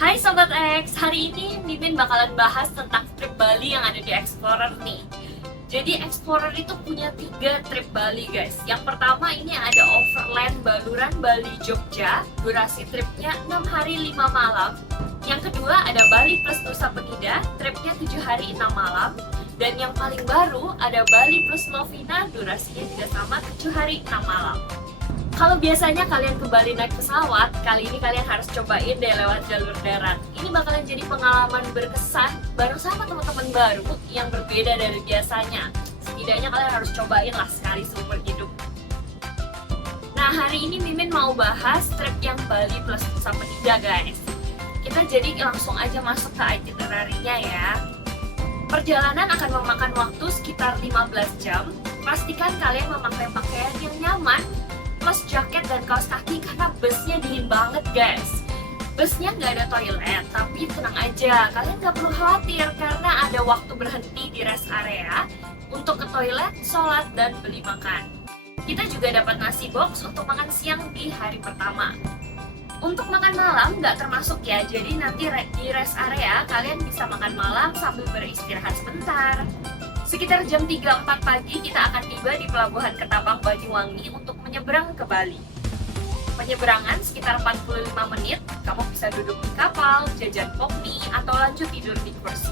Hai Sobat X, hari ini Mimin bakalan bahas tentang trip Bali yang ada di Explorer nih. Jadi Explorer itu punya 3 trip Bali guys. Yang pertama ini ada Overland Baluran Bali Jogja, durasi tripnya 6 hari 5 malam. Yang kedua ada Bali plus Nusa Penida, tripnya 7 hari 6 malam. Dan yang paling baru ada Bali plus Lovina, durasinya juga sama 7 hari 6 malam. Kalau biasanya kalian ke Bali naik pesawat, kali ini kalian harus cobain deh lewat jalur darat. Ini bakalan jadi pengalaman berkesan bareng sama teman-teman baru yang berbeda dari biasanya. Setidaknya kalian harus cobain lah sekali seumur hidup. Nah, hari ini Mimin mau bahas trip yang Bali plus Nusa Penida guys. Kita jadi langsung aja masuk ke itinerary-nya ya. Perjalanan akan memakan waktu sekitar 15 jam. Pastikan kalian memakai pakaian yang nyaman, plus jaket dan kaos kaki karena busnya dingin banget guys. Busnya nggak ada toilet, tapi tenang aja, kalian nggak perlu khawatir karena ada waktu berhenti di rest area untuk ke toilet, sholat, dan beli makan. Kita juga dapat nasi box untuk makan siang di hari pertama. Untuk makan malam nggak termasuk ya, jadi nanti di rest area kalian bisa makan malam sambil beristirahat sebentar. Sekitar jam 3-4 pagi kita akan tiba di Pelabuhan Ketapang Banyuwangi untuk menyeberang ke Bali. Penyeberangan sekitar 45 menit, kamu bisa duduk di kapal, jajan pop mie, atau lanjut tidur di kursi.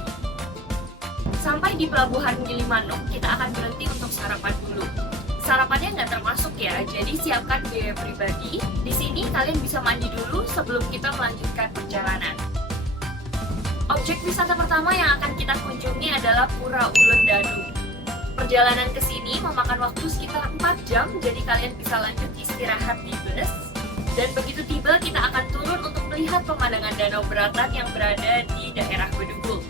Sampai di Pelabuhan Gilimanuk, kita akan berhenti untuk sarapan dulu. Sarapannya nggak termasuk ya, jadi siapkan biaya pribadi. Di sini kalian bisa mandi dulu sebelum kita melanjutkan perjalanan. Objek wisata pertama yang akan kita kunjungi adalah Pura Ulen Danu. Perjalanan ke sini memakan waktu sekitar 4 jam, jadi kalian bisa lanjut istirahat di bus. Dan begitu tiba, kita akan turun untuk melihat pemandangan Danau Beratan yang berada di daerah Bedugul.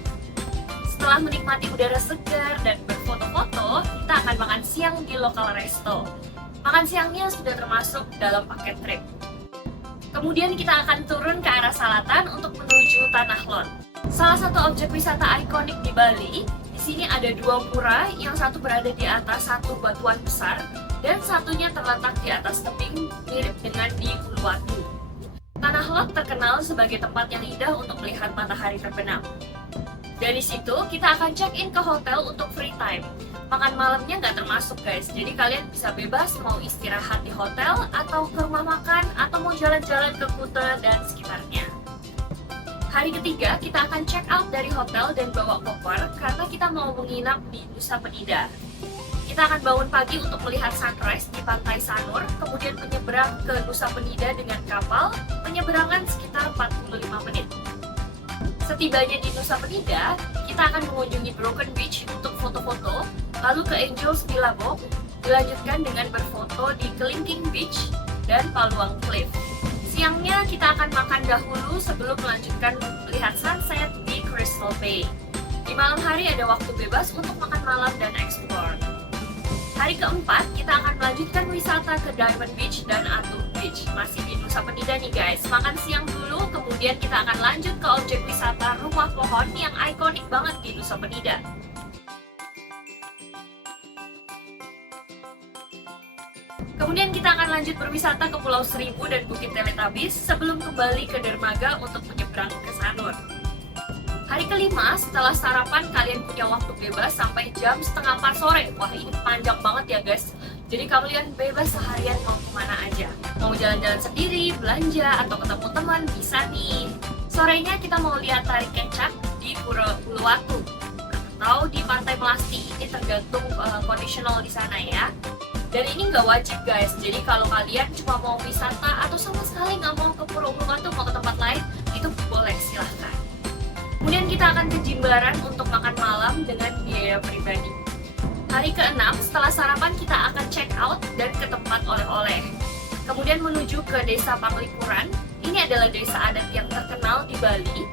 Setelah menikmati udara segar dan berfoto-foto, kita akan makan siang di lokal resto. Makan siangnya sudah termasuk dalam paket trip. Kemudian kita akan turun ke arah selatan untuk menuju Tanah Lot. Salah satu objek wisata ikonik di Bali, di sini ada 2 pura, yang satu berada di atas satu batuan besar, dan satunya terletak di atas tebing mirip dengan di Uluwatu. Tanah Lot terkenal sebagai tempat yang indah untuk melihat matahari terbenam. Dari situ, kita akan check-in ke hotel untuk free time. Makan malamnya nggak termasuk guys, jadi kalian bisa bebas mau istirahat di hotel, atau ke rumah makan, atau mau jalan-jalan ke Kuta dan sekitarnya. Hari ketiga, kita akan check out dari hotel dan bawa koper karena kita mau menginap di Nusa Penida. Kita akan bangun pagi untuk melihat sunrise di Pantai Sanur, kemudian menyeberang ke Nusa Penida dengan kapal, penyeberangan sekitar 45 menit. Setibanya di Nusa Penida, kita akan mengunjungi Broken Beach untuk foto-foto, lalu ke Angels Billabong, dilanjutkan dengan berfoto di Kelingking Beach dan Paluang Cliff. Siangnya kita akan makan dahulu sebelum melanjutkan melihat sunset di Crystal Bay. Di malam hari ada waktu bebas untuk makan malam dan explore. Hari keempat, kita akan melanjutkan wisata ke Diamond Beach dan Atuh Beach. Masih di Nusa Penida nih guys. Makan siang dulu, kemudian kita akan lanjut ke objek wisata Rumah Pohon yang ikonik banget di Nusa Penida. Kemudian kita akan lanjut berwisata ke Pulau Seribu dan Bukit Teletabis sebelum kembali ke dermaga untuk menyeberang ke Sanur. Hari kelima, setelah sarapan kalian punya waktu bebas sampai jam 3:30 sore. Wah, ini panjang banget ya guys. Jadi kalian bebas seharian mau kemana aja. Mau jalan-jalan sendiri, belanja, atau ketemu teman, bisa nih. Sorenya kita mau lihat tari kecak di Pura Uluwatu atau di Pantai Melasti. Ini tergantung kondisional di sana ya. Dan ini nggak wajib guys, jadi kalau kalian cuma mau wisata atau sama sekali nggak mau ke Pura Uluwatu, mau ke tempat lain, itu boleh, silahkan. Kemudian kita akan ke Jimbaran untuk makan malam dengan biaya pribadi. Hari ke-6, setelah sarapan kita akan check out dan ke tempat oleh-oleh. Kemudian menuju ke Desa Panglipuran, ini adalah desa adat yang terkenal di Bali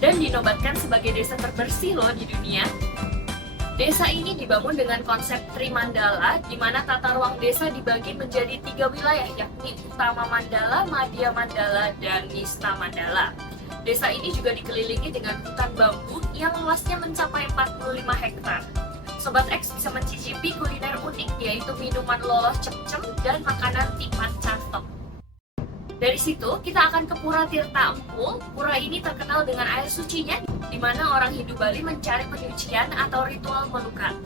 dan dinobatkan sebagai desa terbersih loh di dunia. Desa ini dibangun dengan konsep Trimandala, di mana tata ruang desa dibagi menjadi 3 wilayah, yakni Utama Mandala, Madya Mandala, dan Nista Mandala. Desa ini juga dikelilingi dengan hutan bambu yang luasnya mencapai 45 hektar. Sobat X bisa mencicipi kuliner unik, yaitu minuman loloh cem-cem dan makanan tipat cantok. Dari situ kita akan ke Pura Tirta Empul. Pura ini terkenal dengan air sucinya, di mana orang Hindu Bali mencari penyucian atau ritual melukat.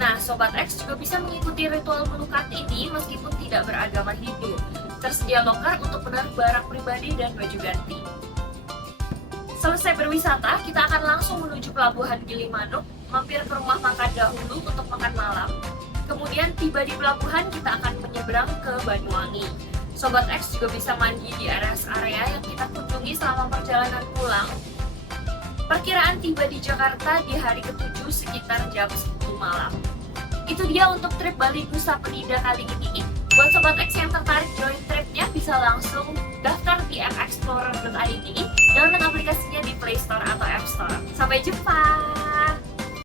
Nah, Sobat X juga bisa mengikuti ritual melukat ini meskipun tidak beragama Hindu. Tersedia loker untuk menaruh barang pribadi dan baju ganti. Selesai berwisata, kita akan langsung menuju Pelabuhan Gilimanuk, mampir ke rumah makan dahulu untuk makan malam. Kemudian tiba di pelabuhan, kita akan menyeberang ke Banyuwangi. Sobat X juga bisa mandi di area yang kita kunjungi selama perjalanan pulang. Perkiraan tiba di Jakarta di hari ke-7 sekitar jam 10 malam. Itu dia untuk trip Bali Nusa Penida kali ini. Buat Sobat X yang tertarik join tripnya, bisa langsung daftar di appexplorer.id, download aplikasinya di Play Store atau App Store. Sampai jumpa!